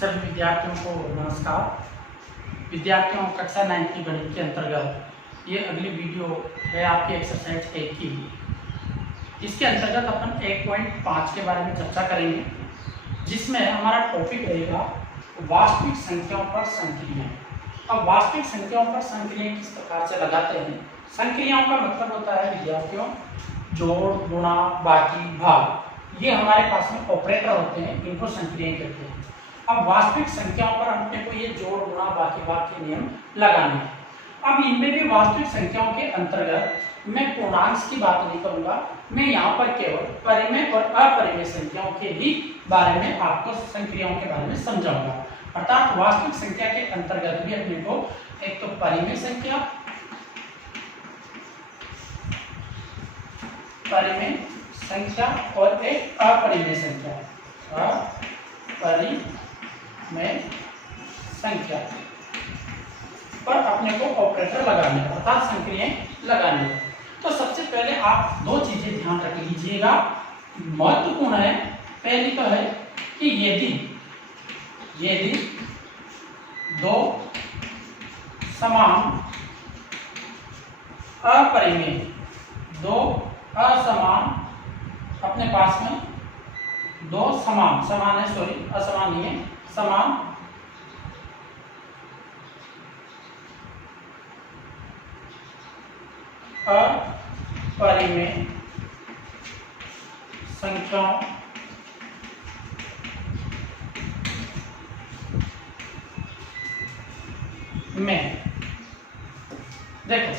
सभी विद्यार्थियों को नमस्कार। विद्यार्थियों, कक्षा 9 की गणित के अंतर्गत ये अगली वीडियो है आपकी एक्सरसाइज 1 की। इसके अंतर्गत अपन 1.5 के बारे में चर्चा करेंगे, जिसमें हमारा टॉपिक रहेगा वास्तविक संख्याओं पर संक्रियाएं। अब वास्तविक संख्याओं पर संक्रियाएं किस प्रकार से लगाते हैं। संक्रियाओं का मतलब होता है विद्यार्थियों जोड़, गुणा, बाकी, भाग। ये हमारे पास में ऑपरेटर होते हैं, इनको संक्रियाएं कहते हैं। अब वास्तविक संख्याओं पर अपने को ये जोड़, गुणा, बाकी, भाग के नियम लगाने हैं। अब इनमें भी वास्तविक संख्याओं के अंतर्गत मैं पूर्णांक की बात नहीं करूंगा, मैं यहाँ पर केवल परिमेय और अपरिमेय संख्याओं के ही बारे में आपको संक्रियाओं के बारे में समझाऊंगा। अर्थात वास्तविक संख्या के अंतर्गत भी अपने को एक तो परिमेय संख्या और एक अपरिमेय संख्या पर अपने को ऑपरेटर लगाने अर्थात संक्रियाएं लगाने। तो सबसे पहले आप दो चीजें ध्यान रख लीजिएगा, महत्वपूर्ण है। पहली तो है कि यदि दो समान अपरिमेय, दो असमान, अपने पास में दो समान है, सॉरी असमान नहीं है, समान अपरिमेय संख्याओं में, देखो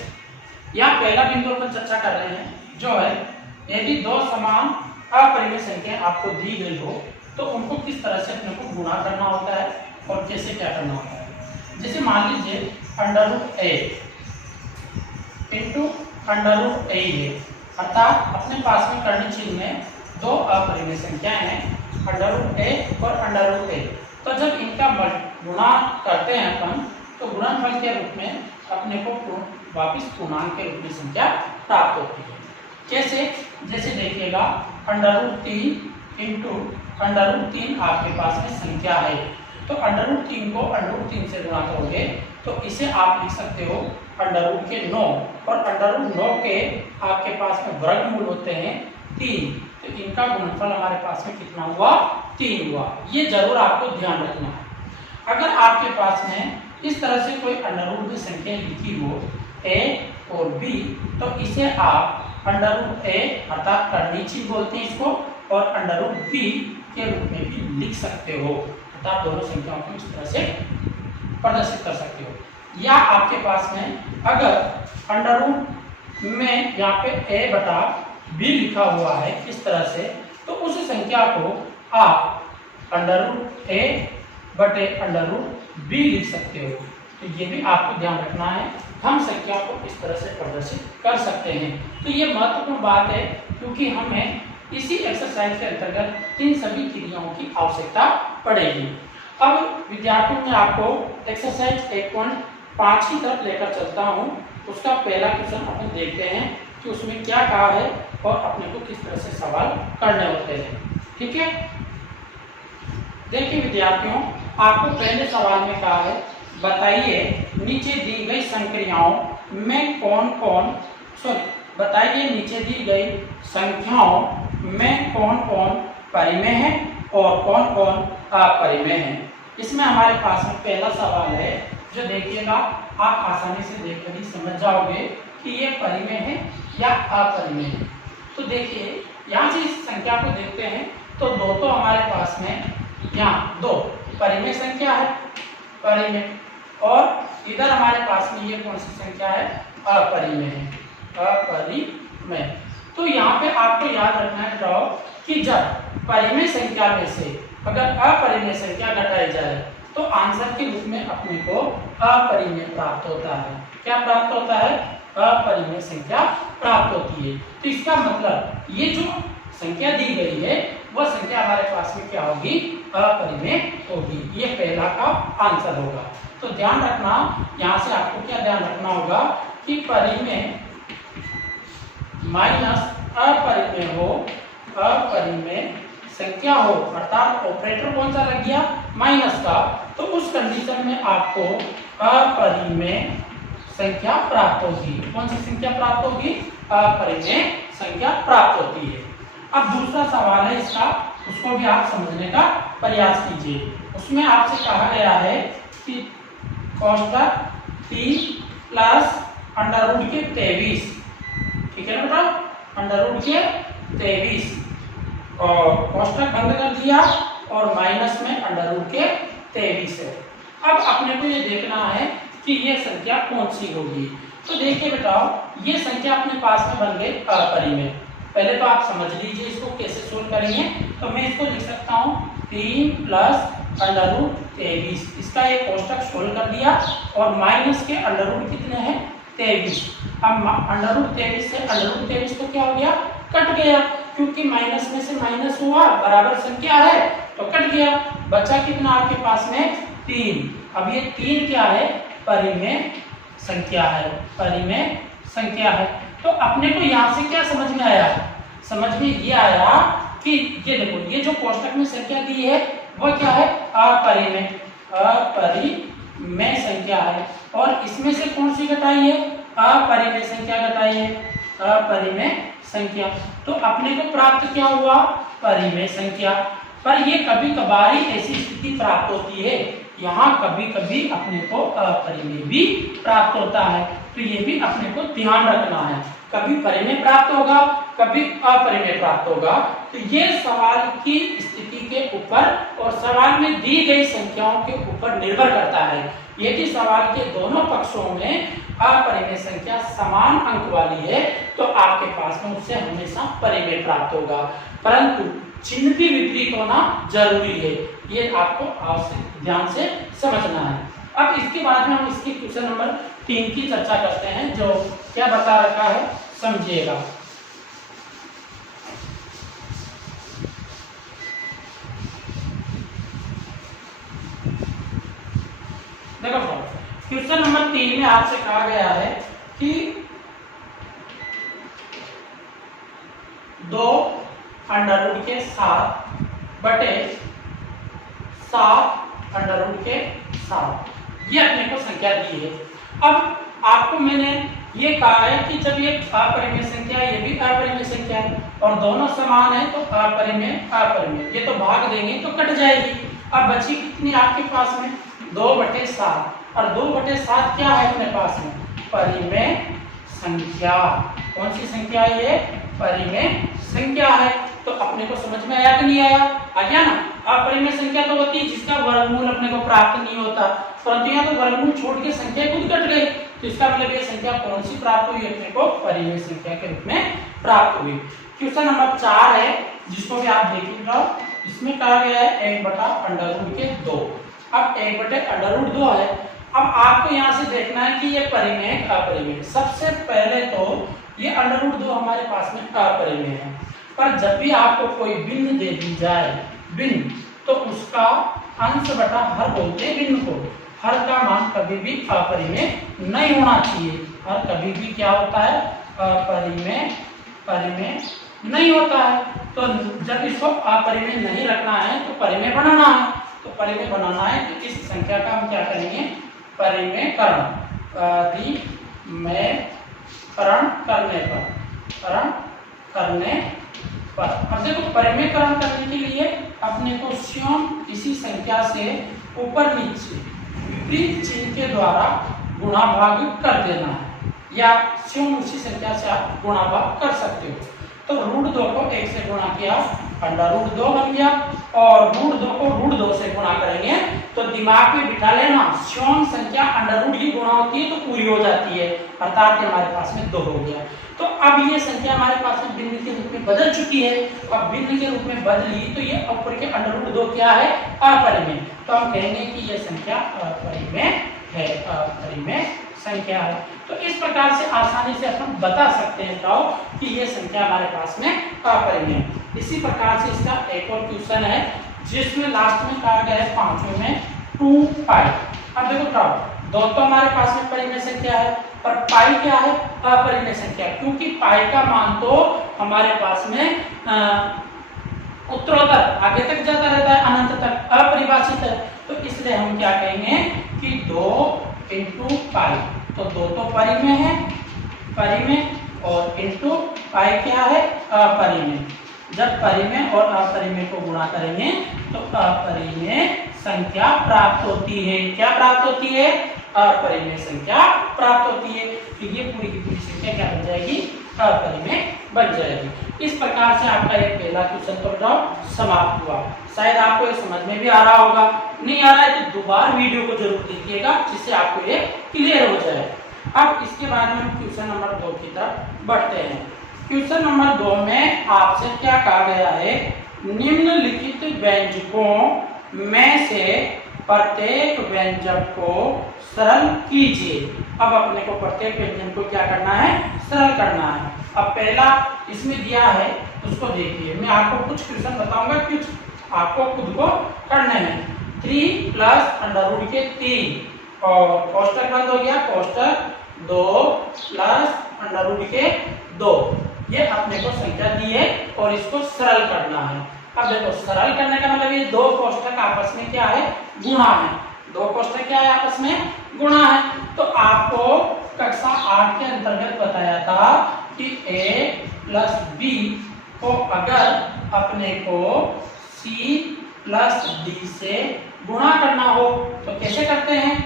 यहाँ पहला बिंदु अपन चर्चा कर रहे हैं जो है यदि दो समान अपरिमेय संख्या आपको दी गई हो तो उनको किस तरह से अपने को गुणा करना होता है और कैसे क्या करना होता है। जैसे मान लीजिए √a इंटू √a है, अर्थात अपने पास में करनी चिन्ह में दो अपरिमेय संख्याएं हैं √a और √a। तो जब इनका गुणा करते हैं अपन तो गुणनफल के रूप में अपने को वापिस पूर्णांक के रूप में संख्या प्राप्त होती है। कैसे? जैसे देखिएगा √3 इंटू √3 आपके पास में संख्या है, तो √3 को √3 से गुणा करोगे तो इसे आप लिख सकते हो √9 और √9 के आपके पास में वर्गमूल होते हैं 3, तो इनका गुणनफल हमारे पास में कितना हुआ? 3 हुआ। ये जरूर आपको ध्यान रखना है। अगर आपके पास में इस तरह से कोई √b संख्या लिखी हो a और b, तो इसे आप √a अर्थात करनी चिन्ह बोलते हैं इसको और √b के रूप में भी लिख सकते हो, अर्थात दोनों संख्याओं को इस तरह से प्रदर्शित कर सकते हो। या आपके पास में अगर √ में यहाँ पे a बटा b लिखा हुआ है इस तरह से, तो उस संख्या को आप √a बटे √b लिख सकते हो। तो ये भी आपको ध्यान रखना है, हम संख्या को इस तरह से प्रदर्शित कर सकते हैं। तो ये महत्वपूर्ण बात है क्योंकि हमें इसी एक्सरसाइज के अंतर्गत इन सभी क्रियाओं की आवश्यकता पड़ेगी। अब विद्यार्थियों में आपको एक्सरसाइज 1.5 की तरफ लेकर चलता हूँ। उसका पहला क्वेश्चन अपन देखते हैं कि उसमें क्या कहा है और अपने को किस तरह से सवाल करने होते हैं। ठीक है, देखिए विद्यार्थियों, आपको पहले सवाल में कहा है बताइए नीचे दी गई संख्याओं में बताइए नीचे दी गई संख्याओं में कौन कौन परिमेय है और कौन कौन अपरिमेय है। इसमें हमारे पास में पहला सवाल है जो देखिएगा आप आसानी से देखकर ही समझ जाओगे कि ये परिमेय है या अपरिमेय है। तो देखिए यहाँ से इस संख्या को देखते हैं तो दो तो हमारे पास में यहाँ दो परिमेय संख्या है, परिमेय, और इधर हमारे पास में ये कौन सी संख्या है? अपरिमेय है, अपरिमेय। तो यहाँ पे आपको याद रखना है कि जब परिमेय संख्या में से अगर अपरिमेय संख्या घटाई जाए तो आंसर के रूप में अपने को अपरिमेय प्राप्त होता है। क्या प्राप्त होता है? अपरिमेय संख्या प्राप्त होती है। तो इसका मतलब ये जो संख्या दी गई है वह संख्या हमारे पास में क्या होगी? अपरिमेय होगी। ये पहला का आंसर होगा। तो ध्यान रखना, यहाँ से आपको क्या ध्यान रखना होगा कि परिमेय माइनस अपरिमेय हो, अपरिमेय संख्या हो, अर्थात ऑपरेटर कौन सा लग गया, माइनस का, तो उस कंडीशन में आपको अपरिमेय संख्या प्राप्त होगी। कौन सी संख्या प्राप्त होगी, अपरिमेय संख्या प्राप्त होती है। अब दूसरा सवाल है इसका, उसको भी आप समझने का प्रयास कीजिए। उसमें आपसे कहा गया है कि कोष्ठक 3 प्लस अंडर रूट के 23, ठीक है ना बेटा, अंडर रूट के 23 और कोष्ठक बंद कर दिया और माइनस में अंडर रूट के 23 है। अब अपने को ये देखना है कि ये संख्या कौन सी होगी। तो देखिए बेटा, ये संख्या अपने पास में बन गई अपरिमेय। पहले तो आप समझ लीजिए इसको कैसे सोल्व करेंगे। तो मैं इसको लिख सकता हूँ 3 प्लस अंडर रूट 23, इसका एक कोष्ठक सोल्व कर दिया और माइनस के अंडर रूट कितने हैं, 23। अब अंडर रूट 23 से अंडर रूट 23 तो क्या हो गया, कट गया, क्योंकि माइनस में से माइनस हुआ, बराबर संख्या है तो कट गया। बचा कितना आपके पास में, 3। अब ये 3 क्या है, परिमेय संख्या है, परिमेय संख्या है। तो अपने को यहाँ से क्या समझ में आया, समझ में ये आया कि ये देखो, ये जो कोष्ठक में संख्या दी है वो क्या है, अपरिमेय, अपरिमेय संख्या है। और इसमें से कौन सी घटाई है, अपरिमेय संख्या घटाई है, अपरिमेय संख्या। तो अपने को प्राप्त क्या हुआ, परिमेय संख्या। पर ये कभी कभार ही ऐसी स्थिति प्राप्त होती है, यहाँ कभी कभी अपने को अपरिमेय भी प्राप्त होता है। तो ये भी अपने को ध्यान रखना है, कभी परिमेय प्राप्त होगा, कभी अपरिमेय प्राप्त होगा। तो ये सवाल की स्थिति के ऊपर और सवाल में दी गई संख्याओं के ऊपर निर्भर करता है। यदि सवाल के दोनों पक्षों में अपरिमेय संख्या समान अंक वाली है तो आपके पास में उससे हमेशा परिमेय प्राप्त होगा, परंतु चिन्ह भी विपरीत होना जरूरी है। ये आपको ध्यान से समझना है। अब इसके बाद में हम इसकी क्वेश्चन नंबर 3 की चर्चा करते हैं, जो क्या बता रखा है समझिएगा। देखो क्वेश्चन नंबर 3 में आपसे कहा गया है कि 2 अंडर रूट के 7 बटे 7 अंडर रूट के 7, ये अपने को संख्या दी है। अब आपको मैंने ये कहा है कि जब ये अपरिमेय संख्या है, ये भी अपरिमेय संख्या है और दोनों समान है तो अपरिमेय अपरिमेय, ये तो भाग देंगे तो कट जाएगी। अब बची कितनी आपके पास में, 2/7 और 2/7 क्या है अपने पास में, परिमेय संख्या। कौन सी संख्या है ये, परिमेय संख्या है। तो अपने को समझ में आया कि नहीं आया, आ गया ना। अपरिमेय संख्या तो होती है जिसका वर्गमूल अपने को प्राप्त नहीं होता, परंतु यहाँ तो वर्गमूल छोड़ के संख्या खुद कट गई, तो इसका मतलब ये संख्या कौन सी प्राप्त हुई, अपने को परिमेय संख्या के रूप में प्राप्त हुई। क्वेश्चन नंबर 4 है, जिसको भी आप देखिएगा, इसमें कहा गया है 1/√2। अब 1/√2 है। अब आपको यहाँ से देखना है कि ये परिमेय अपरिमेय। सबसे पहले तो ये √2 हमारे पास में अपरिमेय है, पर जब भी आपको कोई भिन्न दे दी जाए, भिन्न, तो उसका अंश बटा हर बोलते हैं भिन्न को। हर का मान कभी भी अपरिमेय नहीं होना चाहिए, हर कभी भी क्या होता है, अपरिमेय परिमेय नहीं होता है। तो जब इसको अपरिमेय नहीं रखना है तो परिमेय बनाना है, तो परिमेय बनाना है तो इस संख्या का हम क्या करेंगे, परिमेयकरण, परिमेयकरण करने पर। अब देखो परिमेयकरण करने के लिए अपने को स्वयं इसी संख्या से ऊपर नीचे विपरीत चिन्ह के द्वारा गुणा भाग कर देना है, या स्वयं उसी संख्या से आप गुणा भाग कर सकते हो। तो √2 को 1 से गुणा किया, √2 बन गया, और √2 को √2 से गुणा करेंगे तो दिमाग में बिठा लेना, स्वयं संख्या अंडर की गुणा होती है तो पूरी हो जाती है, अर्थात हमारे पास में 2 हो गया। तो अब ये संख्या हमारे पास में भिन्न के रूप में बदल चुकी है। अब भिन्न के रूप में बदली तो ये ऊपर के √2 क्या है, अपरिमेय। तो हम कहेंगे कि ये संख्या अपरिमेय है, अपरिमेय संख्या है। तो इस प्रकार से आसानी से अपन बता सकते हैं कि ये संख्या हमारे पास में अपरिमेय। इसी प्रकार से इसका एक और क्वेश्चन है, जिसमें लास्ट में कहा गया है 5वें में 2π। अब देखो 2 तो हमारे पास में परिमेय संख्या है, पर पाई क्या है, अपरिमेय संख्या, क्योंकि पाई का मान तो हमारे पास में उत्तरोत्तर आगे तक जाता रहता है, अनंत तक अपरिभाषित है। तो इसलिए हम क्या कहेंगे कि 2 इंटू पाई, तो 2 तो परिमेय है, परिमेय, और इंटू पाई क्या है, अपरिमेय। जब परिमेय और अपरिमेय को गुणा करेंगे तो अपरिमेय संख्या प्राप्त होती है। क्या प्राप्त होती है, अपरिमेय संख्या प्राप्त होती है। तो ये पूरी की पूरी संख्या क्या बन जाएगी, अपरिमेय बन जाएगी। इस प्रकार से आपका ये पहला क्वेश्चन तो समाप्त हुआ। शायद आपको ये समझ में भी आ रहा होगा, नहीं आ रहा है तो दोबारा वीडियो को जरूर देखिएगा, जिससे आपको ये क्लियर हो जाए। अब इसके बाद में हम क्वेश्चन नंबर 2 की तरफ बढ़ते हैं। क्वेश्चन नंबर 2 में आपसे क्या कहा गया है, निम्नलिखित व्यंजकों में से प्रत्येक व्यंजक को सरल कीजिए। अब अपने को प्रत्येक व्यंजन को क्या करना है, सरल करना है। अब पहला इसमें दिया है उसको देखिए, मैं आपको कुछ क्वेश्चन बताऊंगा, कुछ आपको खुद को करने हैं। 3 प्लस अंडर रूट के 3 और कोष्टक बंद हो गया, कोष्टक 2 प्लस अंडर रूट के 2, ये अपने को संख्या दी है और इसको सरल करना है। अब देखो सरल करने का मतलब ये 2 कोष्टक आपस में क्या है, गुणा है। 2 कोष्टक क्या है, आपस में गुणा है। तो आपको कक्षा 8 के अंतर्गत बताया था कि a प्लस बी को अगर अपने को c प्लस डी से गुणा करना हो तो कैसे करते हैं,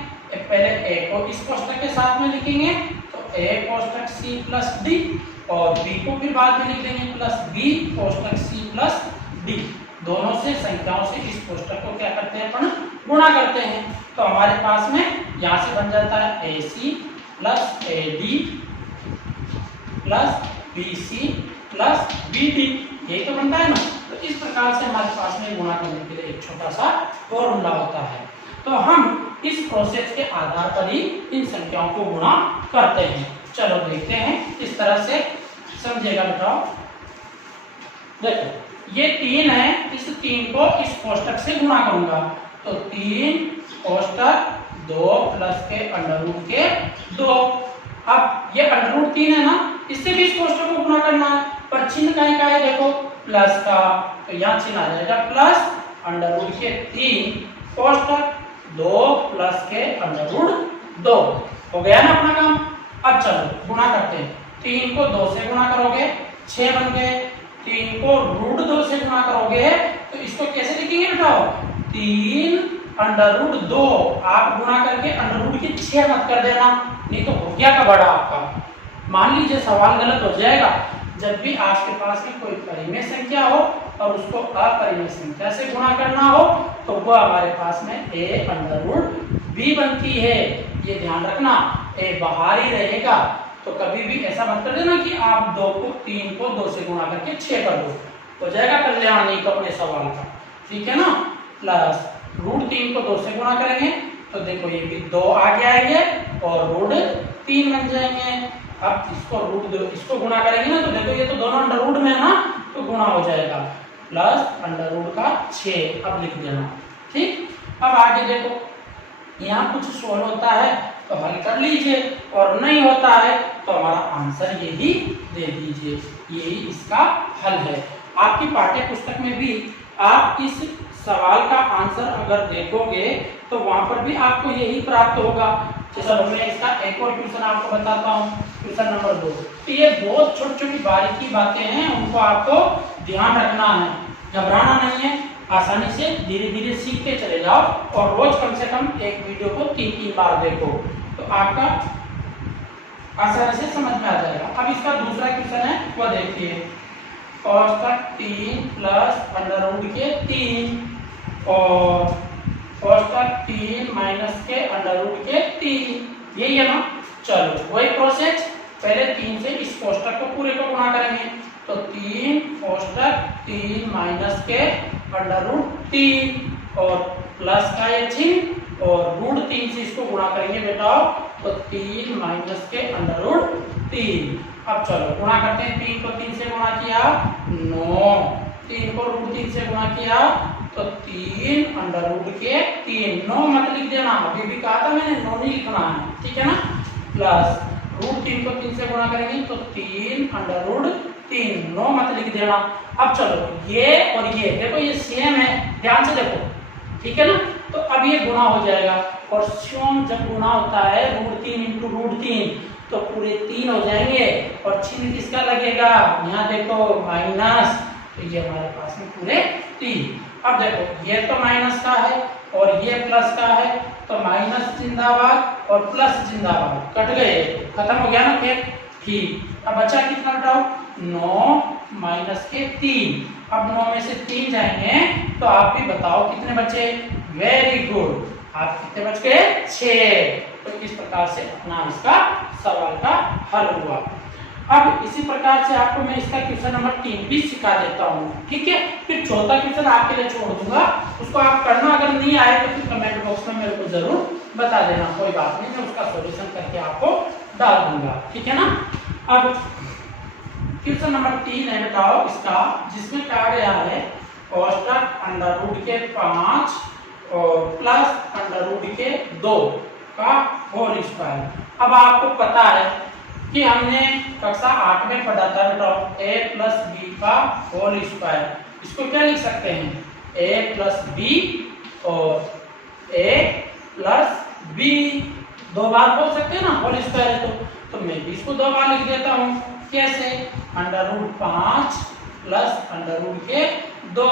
पहले a को इस कोष्टक के साथ में लिखेंगे, तो a कोष्टक c प्लस डी, और b को फिर बाद में लिख देंगे plus b कोष्टक c plus D. दोनों से संख्याओं से इस कोष्टक को क्या करते हैं, अपन गुणा करते हैं। तो हमारे पास में यहाँ से बन जाता है ac plus ad plus bc plus bd, यही तो बनता है ना। तो इस प्रकार से हमारे पास में गुणा करने के लिए एक छोटा सा फॉर्मूला होता है। तो हम इस प्रोसेस के आधार पर ही इन संख्याओं को गुणा करते हैं। चलो देखते हैं इस तरह से, समझेगा बेटा। देखो ये 3 है, इस 3 को इस कोष्टक से गुणा करूंगा, तो 3 कोष्टक 2 प्लस के अंडर रूट के 2। अब ये अंडर रूट 3 है ना, इससे भी इस कोष्टक को गुणा करना है, पर चिन्ह कहीं का है, देखो प्लस का, तो यहाँ चिन्ह आ जाएगा प्लस अंडर रूट के 3 कोष्टक 2 प्लस के अंडर रूट 2। हो गया ना अपना काम। अब चलो गुणा करते हैं, 3 को 2 से गुणा करोगे 6 बन गए, 3 को रूट 2 से गुणा करोगे तो इसको कैसे लिखेंगे बेटा, 3 अंडर रूट 2, आप गुणा करके अंडर रूट की 6 मत कर देना, नहीं तो हो गया का बड़ा आपका। मान लीजिए सवाल गलत हो जाएगा। जब भी आपके पास में कोई परिमेय संख्या हो और उसको अपरिमेय संख्या से गुणा करना हो तो वह हमारे पास में a अंडर रूट b बनती है। ये ध्यान रखना, a बाहर ही रहेगा, तो कभी भी ऐसा मत कर देना कि आप 3 को 2 से गुणा करके 6 कर दो, हो जाएगा कल्याण नहीं तो अपने सवाल का, ठीक है ना। प्लस रूट 3 को 2 से गुणा करेंगे तो देखो ये भी 2 आगे आएंगे और रूट 3 बन जाएंगे। अब इसको गुणा करेंगे ना तो देखो ये तो दोनों अंडर रूट में है ना, तो गुणा हो जाएगा, प्लस अंडर रूट का 6 अब लिख देना, ठीक। अब आगे देखो यहाँ कुछ सोल्व होता है तो हल कर लीजिए, और नहीं होता है तो हमारा आंसर यही दे दीजिए, यही इसका हल है। आपकी पाठ्य पुस्तक में भी आप इस सवाल का आंसर अगर देखोगे तो वहां पर भी आपको यही प्राप्त होगा। चलो मैं इसका एक और क्वेश्चन आपको बताता हूँ, क्वेश्चन नंबर 2। तो ये बहुत छोटी छोटी बारीकी बातें हैं, उनको आपको ध्यान रखना है, घबराना नहीं है, आसानी से धीरे धीरे सीखते चले जाओ, और रोज कम से कम एक वीडियो को 3-3 बार देखो तो आपका आसानी से समझ में आ जाएगा। अब इसका दूसरा क्वेश्चन है वो देखिए, कोष्टक 3 प्लस अंडर रूट के 3 और कोष्टक 3 माइनस के अंडर रूट के 3, यही है ना। चलो वही प्रोसेस, पहले 3 से इस कोष्टक को पूरे को गुणा करेंगे, तो 3 कोष्टक 3 माइनस के अंडर रूट 3 और प्लस का ये चिन्ह, और रूट 3 से इसको गुणा करेंगे बेटा, तो 3 माइनस के अंडर रूट 3। अब चलो गुणा करते हैं, 3 को 3 से गुणा किया 9, 3 को रूट 3 से गुणा किया तो 3 अंडर रूट के 3, 9 मत लिख देना, अभी भी कहा था मैंने 9 नहीं लिखना है, ठीक है ना। प्लस रूट 3 को 3 से गुणा करेंगे तो 3 अंडर रूट 3, 9 मत लिख देना। अब चलो ये और ये देखो ये सेम है, ध्यान से देखो, ठीक है ना। तो अब ये गुना हो जाएगा, और स्वयं जब गुना होता है √3 इंटू √3 तो पूरे 3 हो जाएंगे, और चिन्ह किसका लगेगा, यहाँ देखो माइनस, तो ये हमारे पास में पूरे 3। अब देखो ये तो माइनस का है और ये प्लस का है, तो माइनस जिंदाबाद और प्लस जिंदाबाद, कट गए, खत्म हो गया ना के। ठीक, अब बचा कितना बताओ, 9 माइनस के 3। अब 9 में से 3 जाएंगे तो आप भी बताओ कितने बचे। वेरी गुड, आप कितने बच गए, 6। तो इस प्रकार से अपना इसका सवाल का हल हुआ। अब इसी प्रकार से आपको मैं इसका क्वेश्चन नंबर 3 भी सिखा देता हूँ, ठीक है। फिर चौथा क्वेश्चन आपके लिए छोड़ दूंगा, उसको आप करना, अगर नहीं आए तो फिर कमेंट बॉक्स में मेरे को जरूर बता देना, कोई बात नहीं, मैं उसका सॉल्यूशन करके आपको डाल दूंगा, ठीक है ना। अब क्वेश्चन नंबर 3 है बताओ इसका, जिसमें कहा गया है कोष्टक √5 और प्लस √2 का होल स्क्वायर। अब आपको पता है कि हमने कक्षा 8 में पढ़ा था बताओ a + b का होल स्क्वायर। इसको क्या लिख सकते हैं, a + b और a + b, 2 बार बोल सकते हैं ना, होल स्क्वायर है तो मैं भी इसको 2 बार लिख देता हूँ। कैसे, √5 प्लस √2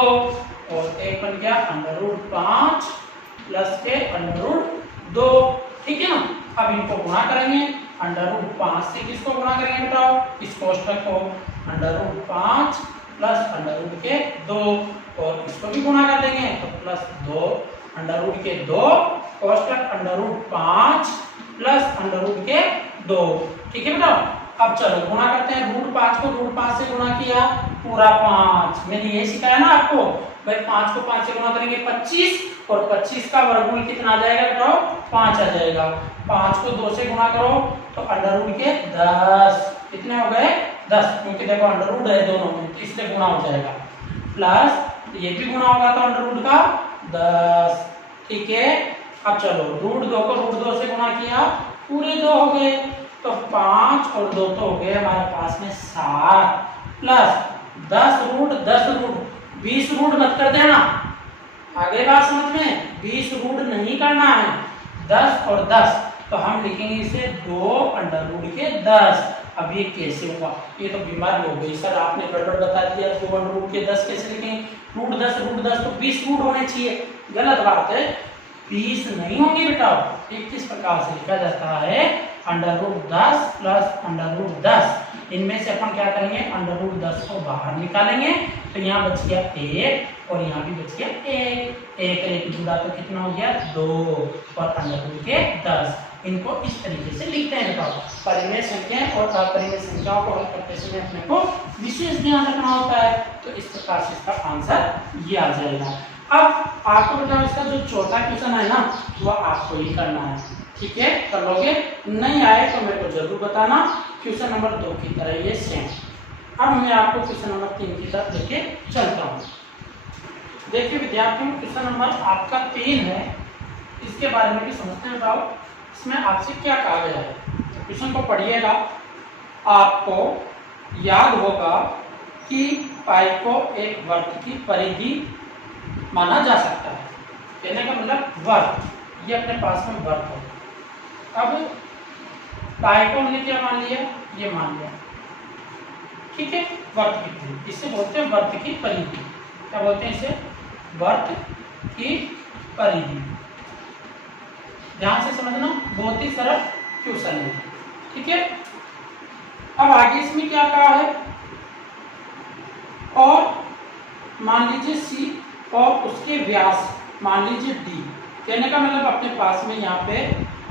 और एक बन गया √5 प्लस के √2, ठीक है ना। अब इनको गुणा करेंगे, √5 से किसको गुणा करेंगे बताओ, इस कोष्टक को, √5 प्लस √2 और इसको भी गुणा कर देंगे तो +2 √2 कोष्टक √5 प्लस √2, ठीक है बताओ। अब चलो गुणा करते हैं, √5 को √5 से गुणा किया पूरा 5, मैंने ये सिखाया ना आपको भाई, 5 को 5 से गुणा करेंगे 25, और 25 का वर्गमूल कितना आ जाएगा बताओ, 5 आ जाएगा। 5 को 2 से गुणा करो तो √10, कितने हो गए 10, क्योंकि देखो अंडर है दोनों में तो इसलिए गुणा हो जाएगा, प्लस ये भी गुणा होगा तो √10, ठीक है। अब चलो √2 को √2 से गुणा किया पूरे 2 हो गए, तो 5 और 2 तो हो गए हमारे पास में 7, प्लस 10 20 रूट मत कर देना, आगे बात समझ में, 20 रूट नहीं करना है, 10 और 10, तो हम लिखेंगे इसे 2 √10। अब ये कैसे हुआ, ये तो बीमारी हो गई सर, आपने गड़बड़ बता दिया, 2 √10 कैसे लिखेंगे, √10 तो 20 रूट होने चाहिए, गलत बात है, 20 नहीं होंगे बेटा। ये किस प्रकार से लिखा जाता है, √10 प्लस √10, इनमें से अपन क्या करेंगे, √10 को बाहर निकालेंगे तो यहाँ बच गया 1 और यहाँ भी बच गया 1 जुड़ा तो कितना हो गया 2 और √10। इनको इस तरीके से लिखते हैं बताओ। परिमेय संख्याएं और अपरिमेय संख्याओं को हल करते समय अपने को विशेष ध्यान रखना होता है, तो इस प्रकार से इसका आंसर ये आ जाएगा। अब आपको बताओ इसका जो चौथा क्वेश्चन है ना, वो आपको ही करना है, ठीक है, कर लोगे, नहीं आए तो मेरे को जरूर बताना। क्वेश्चन नंबर 2 की तरह ये सेम। अब मैं आपको क्वेश्चन नंबर 3 की तरफ लेके चलता हूँ। देखिए विद्यार्थियों, क्वेश्चन नंबर आपका 3 है, इसके बारे में भी समझते हैं बताओ, इसमें आपसे क्या कहा गया है। क्वेश्चन को पढ़िएगा, आपको याद होगा कि पाई को एक वर्ग की परिधि माना जा सकता है, कहने का मतलब वर्ग, ये अपने पास में वर्ग है। अब पाई को हमने क्या मान लिया, ये मान लिया, ठीक है, वर्ग की परिधि, इसे बोलते हैं वर्ग की परिधि, क्या बोलते हैं इसे, वर्ग की परिधि। ध्यान से समझना, बहुत ही सरल क्वेश्चन है, ठीक है। अब आगे इसमें क्या कहा है, और मान लीजिए C और उसके व्यास मान लीजिए D, कहने का मतलब अपने पास में यहाँ पे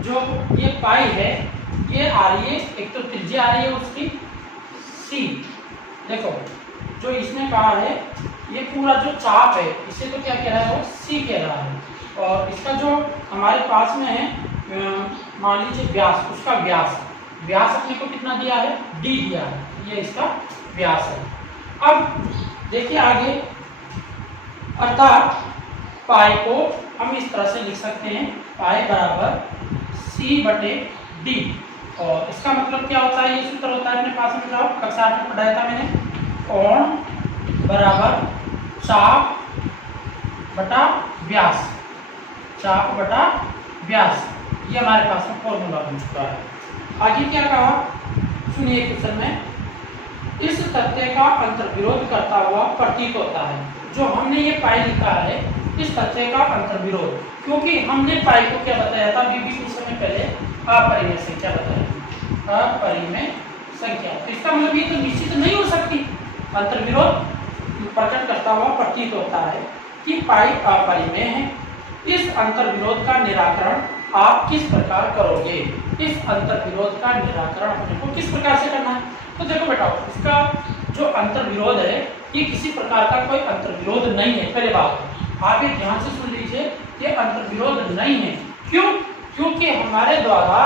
जो ये पाई है ये आ रही है, एक तो त्रिज्या आ रही है उसकी C, देखो जो इसने कहा है ये पूरा जो चाप है इसे तो क्या कह रहा है, वो C कह रहा है, और इसका जो हमारे पास में है मान लीजिए व्यास, उसका व्यास अपने को कितना दिया है, D दिया है, ये इसका व्यास है। अब देखिए आगे, अर्थात पाई को हम इस तरह से लिख सकते हैं, पाई बराबर C/D, और इसका मतलब क्या होता है, ये सूत्र होता है अपने पास में, जाओ कक्षा में पढ़ाया था मैंने, कोण बराबर चाप बटा व्यास, चाप बटा व्यास, ये हमारे पास में फॉर्मूला बन चुका है। आगे क्या कहा, सुनिए क्वेश्चन में, इस तथ्य का अंतर्विरोध करता हुआ प्रतीक होता है। जो हमने ये पाई लिखा है, इस तथ्य का अंतर्विरोध, क्योंकि हमने पाई को क्या बताया था बीबी कुछ समय पहले, अपरिमेय संख्या बताई, अपरिमेय संख्या। इसका मतलब ये तो निश्चित नहीं हो सकती, अंतर्विरोध प्रकट करता हुआ प्रतीत होता है कि पाई अपरिमेय है। इस अंतर्विरोध का निराकरण आप किस प्रकार करोगे, इस अंतर्विरोध का निराकरण अपने को किस प्रकार से करना है। तो देखो बेटा, इसका जो अंतर्विरोध है ये किसी प्रकार का कोई अंतर्विरोध नहीं है। पहले बात आप ये ध्यान से सुन लीजिए, ये अंतर्विरोध नहीं है। क्यों? क्योंकि हमारे द्वारा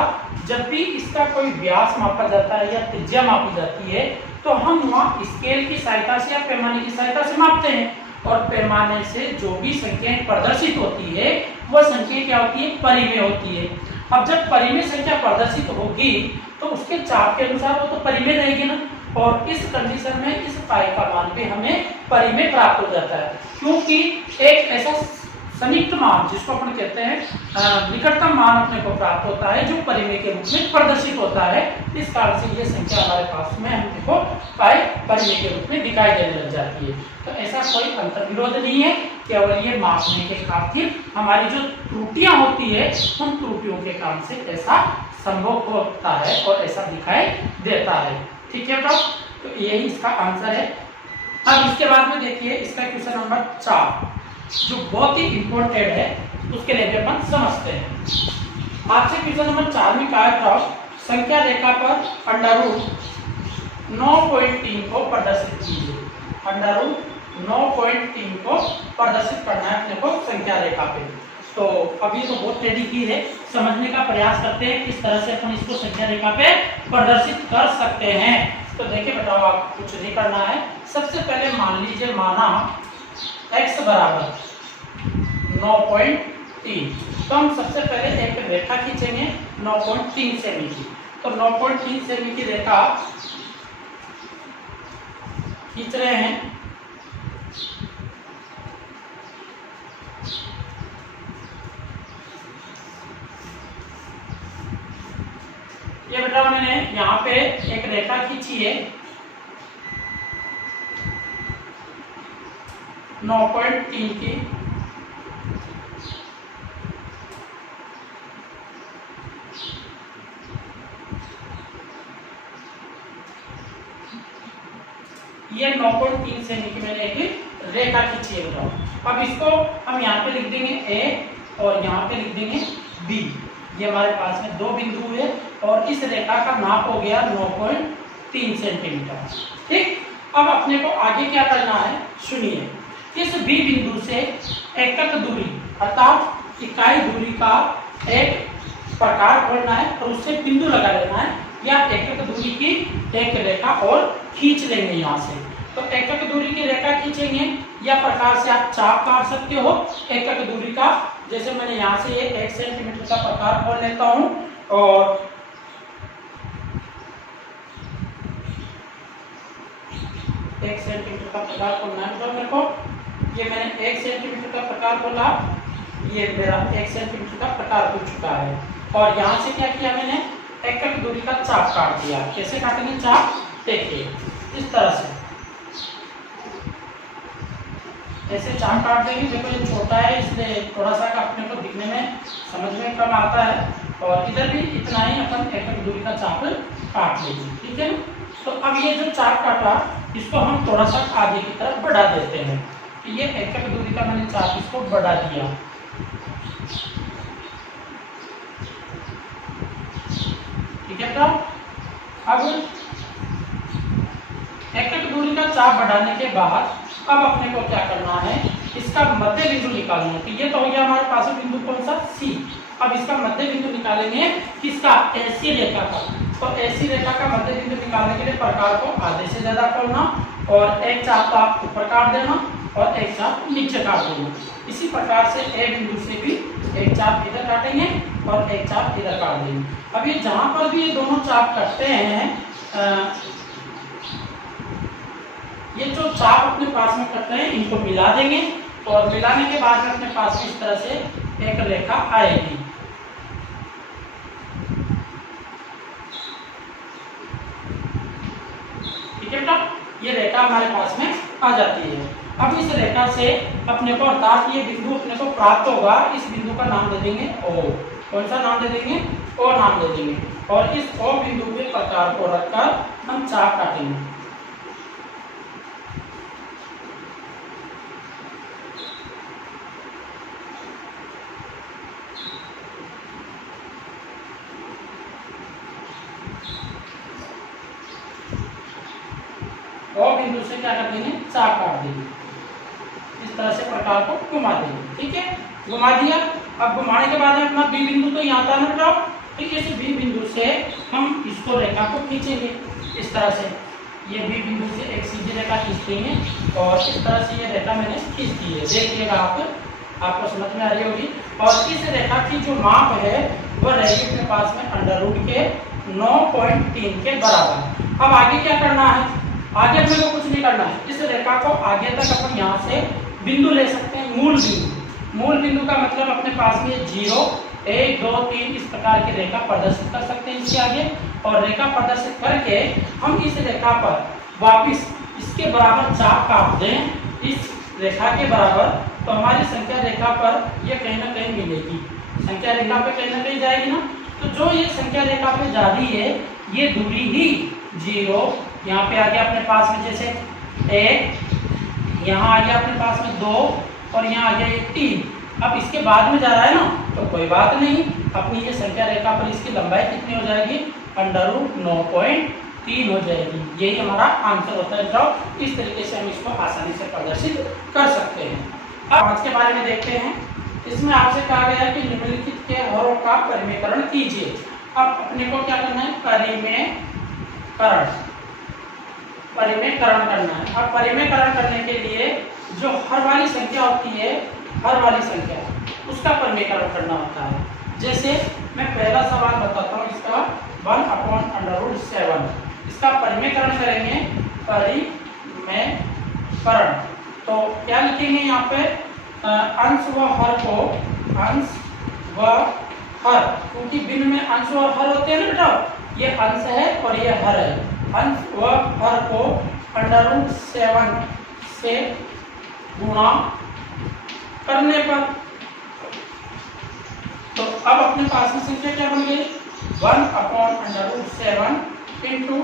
जब भी इसका कोई व्यास मापा जाता है या त्रिज्या मापी जाती है तो हम वहाँ स्केल की सहायता से या पैमाने की सहायता से मापते हैं, और पैमाने से जो भी संख्याएं प्रदर्शित होती है वह संख्या क्या होती है, परिमेय होती है। अब जब परिमेय संख्या प्रदर्शित होगी तो उसके चाप के अनुसार वो तो परिमेय रहेगी ना, और इस कंडीशन में इस पाई का मान भी हमें परिमेय प्राप्त हो जाता है, क्योंकि एक ऐसा सन्निहित मान जिसको अपन कहते हैं निकटतम मान अपने को प्राप्त होता है जो परिमेय के रूप में प्रदर्शित होता है। इस कारण से ये संख्या हमारे पास में हमने को पाई परिमेय के रूप में दिखाई देने लग जाती है। तो ऐसा कोई अंतर्विरोध नहीं है, केवल ये मापने के खातिर हमारी जो त्रुटियां होती है उन त्रुटियों के कारण से ऐसा संभव होता है और ऐसा दिखाई देता है। ठीक है तो यही इसका आंसर है। अब इसके बाद में देखिए इसका क्वेश्चन नंबर 4 जो बहुत ही इंपॉर्टेंट है, उसके लिए भी अपन समझते हैं। आपसे क्वेश्चन नंबर 4 में कहा था संख्या रेखा पर अंडर रूट 9.3 को प्रदर्शित कीजिए। अंडर रूट 9.3 को प्रदर्शित करना है अपने को संख्या रेखा पे। तो अभी तो बहुत रेडी की है, समझने का प्रयास करते हैं किस तरह से अपन इसको संख्या रेखा पे प्रदर्शित कर सकते हैं। तो देखिए बताओ, आप कुछ नहीं करना है। सबसे पहले मान लीजिए माना x बराबर 9.3, तो हम सबसे पहले एक रेखा खींचेंगे 9.3 सेमी की। तो 9.3 सेमी की रेखा खींच रहे हैं। ये बेटा मैंने यहाँ पे एक रेखा खींची है 9.3 की। ये 9.3 सेमी की मैंने एक रेखा खींची है बेटा। अब इसको हम यहाँ पे लिख देंगे A और यहाँ पे लिख देंगे B। ये हमारे पास में दो बिंदु है और इस रेखा का नाप हो गया 9.3 सेंटीमीटर। ठीक, अब अपने को आगे क्या करना है सुनिए। इस B बिंदु से एकक दूरी अर्थात इकाई दूरी का एक प्रकार खोलना है और उससे बिंदु लगा लेना है, या एकक दूरी की एक रेखा और खींच लेंगे यहाँ से। तो एकक दूरी की रेखा खींचेंगे, या प्रकार से आप चाप काट सकते हो एकक दूरी का। जैसे मैंने यहाँ से ये 1 सेंटीमीटर का प्रकार खोल लेता हूँ और एक सेंटीमीटर का प्रकार खोलना है। तो मेरे को ये मैंने 1 सेंटीमीटर का प्रकार खोला, ये मेरा 1 सेंटीमीटर का प्रकार हो चुका है। और यहाँ से क्या किया मैंने, एकक दूरी का चाप काट दिया। कैसे काटेंगे चाप, देखिए इस तरह से ऐसे चाप काट देंगे। देखो ये छोटा है इसलिए थोड़ा सा अपने को दिखने में समझ में कम आता है, और इधर भी इतना ही अपन एकक दूरी का चाप काट लेंगे। ठीक है, तो अब ये जो चाप काटा इसको हम थोड़ा सा आगे की तरफ बढ़ा देते हैं। तो ये एकक दूरी का मैंने चाप इसको बढ़ा दिया। ठीक है, तो अब एकक दूरी का चाप बढ़ाने के बाद अब अपने को क्या करना है, इसका मध्य बिंदु निकालना है। तो ये तो हो गया हमारे पास बिंदु कौन सा, C। अब इसका मध्य बिंदु निकालेंगे किसका, AC रेखा का। तो AC रेखा का मध्य बिंदु निकालने के लिए प्रकार को आधे से ज्यादा खोलना और एक चाप तो आप ऊपर काट देना और एक चाप नीचे काट देना। इसी प्रकार से A बिंदु से भी एक चाप इधर काटेंगे और एक चाप इधर काट देंगे। अब ये जहां पर भी ये दोनों चाप कटते हैं ये जो चाप अपने पास में कट रहे हैं इनको मिला देंगे और मिलाने के बाद में अपने पास में इस तरह से एक रेखा आएगी। ठीक है बेटा, ये रेखा हमारे पास में आ जाती है। अब इस रेखा से अपने को अर्थात ये बिंदु अपने को प्राप्त होगा, इस बिंदु का नाम दे देंगे ओ। कौन सा नाम दे देंगे? ओ नाम दे देंगे और इस ओ बिंदु के प्रकार को रखकर हम चाप काटेंगे। ओ बिंदु से क्या कर देंगे? चाप काट देंगे। इस तरह से प्रकार को घुमा देंगे। ठीक है, घुमा दिया। अब घुमाने के बाद अपना बी बिंदु तो यहाँ था ना बेटा, ठीक है। इस बी बिंदु से हम इसको रेखा को खींचेंगे इस तरह से। ये बी बिंदु से एक सीधी रेखा खींच देंगे और इस तरह से ये रेखा मैंने खींच दी है। देखिएगा आपको समझ में आ रही होगी। और इस रेखा की जो माप है वह रहेगी अपने पास में अंडर रूट के 9.3 के बराबर। अब आगे क्या करना है? आगे अपने को कुछ नहीं करना है। इस रेखा को आगे तक अपन यहाँ से बिंदु ले सकते हैं, मूल बिंदु। मूल बिंदु का मतलब अपने पास में 0, 1, 2, 3 इस प्रकार की रेखा प्रदर्शित कर सकते हैं इसके आगे। और रेखा प्रदर्शित करके हम इस रेखा पर वापिस इसके बराबर चाप काट दें इस रेखा के बराबर, तो हमारी संख्या रेखा पर ये कहीं ना कहीं मिलेगी। संख्या रेखा पे कहीं ना कहीं जाएगी ना, तो जो ये संख्या रेखा पे जा रही है ये दूरी ही 0, यहाँ पे आ गया अपने पास में जैसे 1, यहाँ आ गया अपने पास में 2 और यहाँ आ गया 3। अब इसके बाद में जा रहा है ना, तो कोई बात नहीं, अपनी ये संख्या रेखा पर इसकी लंबाई कितनी हो जाएगी? अंडर रूट 9.3 हो जाएगी। यही हमारा आंसर होता है। तो इस तरीके से हम इसको आसानी से प्रदर्शित कर सकते हैं। अब आज के बारे में देखते हैं। इसमें आपसे कहा गया है कि निम्नलिखित के हरों का परिमेयकरण कीजिए। अब अपने को क्या करना है? परिमेयकरण करना है। अब परिमेयकरण करने के लिए जो हर वाली संख्या होती है, हर वाली संख्या उसका परिमेयकरण करना होता है। जैसे मैं पहला सवाल बताता हूँ इसका 1/√7। इसका परिमेयकरण करेंगे, परिमेयकरण। तो क्या लिखेंगे यहाँ पे? अंश व हर को, अंश व हर, क्योंकि भिन्न में अंश और हर होते हैं ना बेटा, ये अंश है और ये हर है। अंश व हर को √7 से गुणा करने पर, तो अब अपने पास में संख्या क्या बन गई? 1/√7 इंटू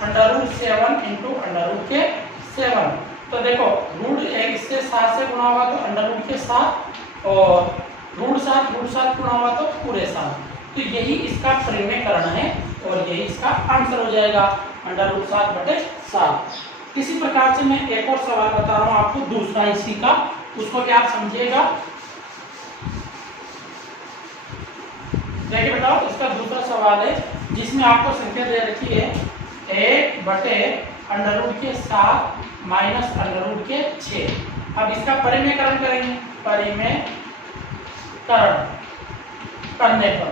√7 इंटू √7। तो देखो रूट इससे 7 से गुणा हुआ तो अंडर रूट के 7 और √7 गुणा हुआ तो पूरे 7। तो यही इसका परिमेयकरण है और यही इसका आंसर हो जाएगा √7/7। इसी प्रकार से मैं एक और सवाल बता रहा हूँ आपको, दूसरा इसी का, उसको भी आप समझिएगा। देखिए बताओ, इसका दूसरा सवाल है जिसमें आपको संख्या दे रखी है 1/√7 माइनस √6। अब इसका परिमेयकरण करेंगे, परिमेयकरण करने पर।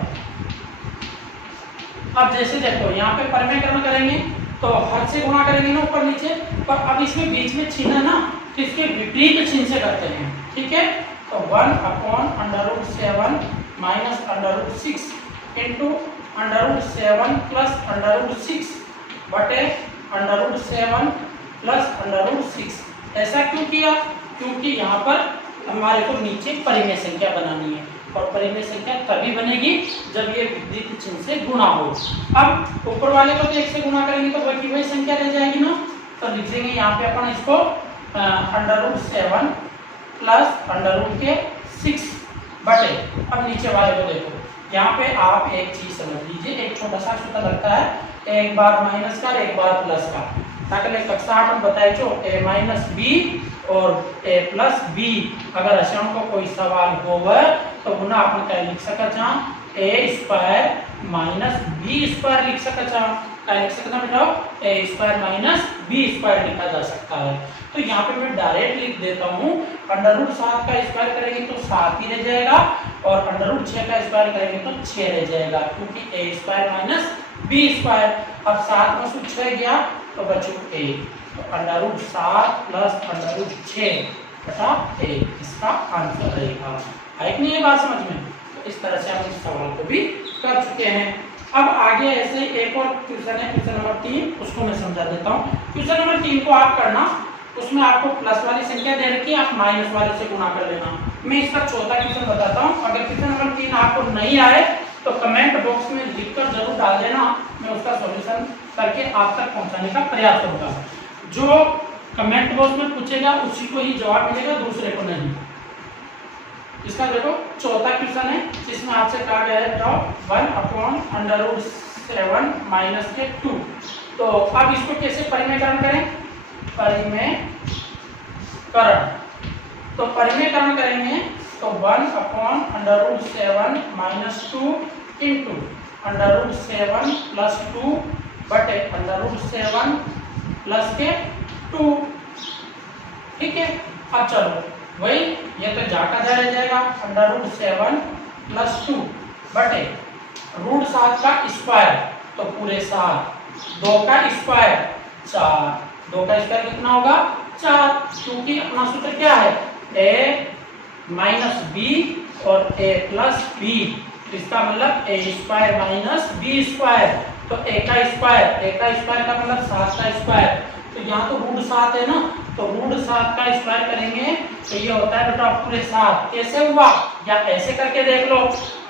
अब जैसे देखो यहाँ पे परिमेयकरण करेंगे तो हर से गुणा करेंगे ना ऊपर नीचे, पर अब इसमें बीच में चिन्ह है ना, तो इसके विपरीत चिन्ह से करते हैं। ठीक है, तो 1/√7 माइनस √6 इंटू √7 प्लस √6 बटे √7 प्लस √6। ऐसा क्यों किया? क्योंकि यहाँ पर हमारे को नीचे परिमेय संख्या बनानी है और परिमेय संख्या तभी बनेगी जब ये विपरीत चिन्ह से गुणा हो। अब ऊपर वाले को तो 1 से गुणा करेंगे तो वही संख्या रह जाएगी ना, तो लिख देंगे यहाँ पे अपन इसको √7 प्लस √6 बटे। अब नीचे वाले को देखो, यहाँ पे आप एक चीज समझ लीजिए, एक छोटा सा सूत्र लगता है, एक बार माइनस का एक बार प्लस का। ताकि कक्षा हम बताए जो a माइनस बी और a प्लस बी, अगर अशण को कोई सवाल होवे तो उन्हें अपन क्या लिख सका चाह? a² माइनस b² लिख सका चाह। क्या लिख सकता बेटा? a² माइनस b² लिखा जा सकता है। तो यहाँ पे मैं डायरेक्ट लिख देता हूँ, √7 का स्क्वायर करेंगे तो 7 ही रह जाएगा और √6 का स्क्वायर करेंगे तो 6 रह जाएगा, क्योंकि a² माइनस b²। अब 7 में से 6 गया तो बचू 1। तो √7 प्लस √6/1 इसका आंसर रहेगा। है कि नहीं ये बात समझ में? तो इस तरह से हम इस सवाल को भी कर चुके हैं। अब आगे ऐसे एक और क्वेश्चन है, क्वेश्चन नंबर 3, उसको मैं समझा देता हूँ। क्वेश्चन नंबर 3 को आप करना, उसमें आपको प्लस वाली संख्या दे रखी है, आप माइनस वाले से गुणा कर लेना। मैं इसका चौथा क्वेश्चन बताता हूँ। अगर क्वेश्चन नंबर 3 आपको नहीं आए तो कमेंट बॉक्स में लिखकर जरूर डाल देना, मैं उसका सॉल्यूशन करके आप तक पहुंचाने का प्रयास करूंगा। जो कमेंट बॉक्स में पूछेगा उसी को ही जवाब मिलेगा, दूसरे को नहीं। इसका देखो चौथा क्वेश्चन है, इसमें आपसे कहा गया है 1/√7 माइनस के 2। तो अब इसको कैसे परिमेयकरण करें? परिमेयकरण करेंगे तो 1/√7 माइनस 2 इंटू √7 प्लस 2 बटे √7 प्लस के 2। ठीक है, अब चलो वही, ये तो जाटा जा रह जाएगा, √7 प्लस 2 बटे √7 का स्क्वायर, तो पूरे 7, 2 का स्क्वायर 4, 2 का स्क्वायर कितना होगा 4, क्योंकि अपना सूत्र क्या है a माइनस बी और a प्लस बी, इसका मतलब a² माइनस b², तो a का स्क्वायर का मतलब 7 का स्क्वायर, तो यहाँ तो √7 है ना, तो √7 का स्क्वायर करेंगे तो ये होता है बेटा पूरे 7। कैसे हुआ, या ऐसे करके देख लो,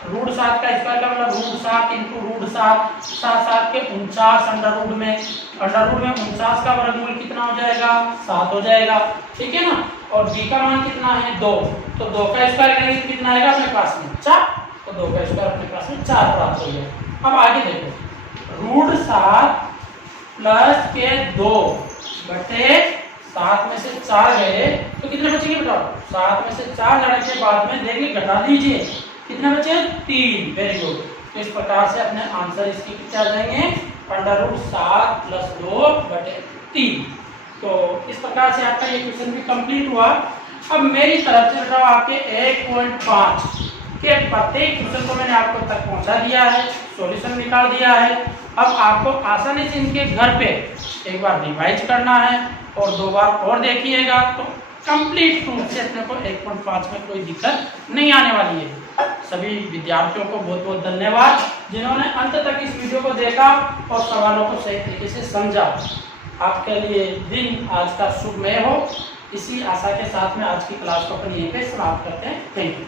√7 का स्क्वायर का मतलब √7 इंटू √7, 7 के 49, अंडर रूट में 49 का वर्गमूल कितना हो जाएगा 7 हो जाएगा। ठीक है ना, और b का मान कितना है 2, तो 2 का स्क्वायर करेंगे तो कितना आएगा अपने पास में 4, तो 2 का स्क्वायर अपने पास में 4 प्राप्त हो गया। अब आगे देखो, √7 प्लस के 2 बटे 7 में से 4 गए तो कितने बचेंगे बेटा, 7 में से 4 जाने के बाद में देखिए घटा दीजिए, कितने बचे 3। वेरी गुड, तो इस प्रकार से अपने आंसर इसके क्या जाएंगे √7 प्लस 2 बटे 3। तो इस प्रकार से आपका ये क्वेश्चन भी कंप्लीट हुआ। अब मेरी तरफ से बेटा आपके 1.5 के प्रत्येक क्वेश्चन को मैंने आपको तक पहुंचा दिया है, सॉल्यूशन निकाल दिया है। अब आपको आसानी से इनके घर पे एक बार रिवाइज करना है और 2 बार और देखिएगा, तो कंप्लीट रूप से अपने को 1.5 में कोई दिक्कत नहीं आने वाली है। सभी विद्यार्थियों को बहुत बहुत धन्यवाद जिन्होंने अंत तक इस वीडियो को देखा और सवालों को सही तरीके से समझा। आपके लिए दिन आज का शुभमय हो, इसी आशा के साथ में आज की क्लास को अपनी यहीं पे समाप्त करते हैं। Thank you.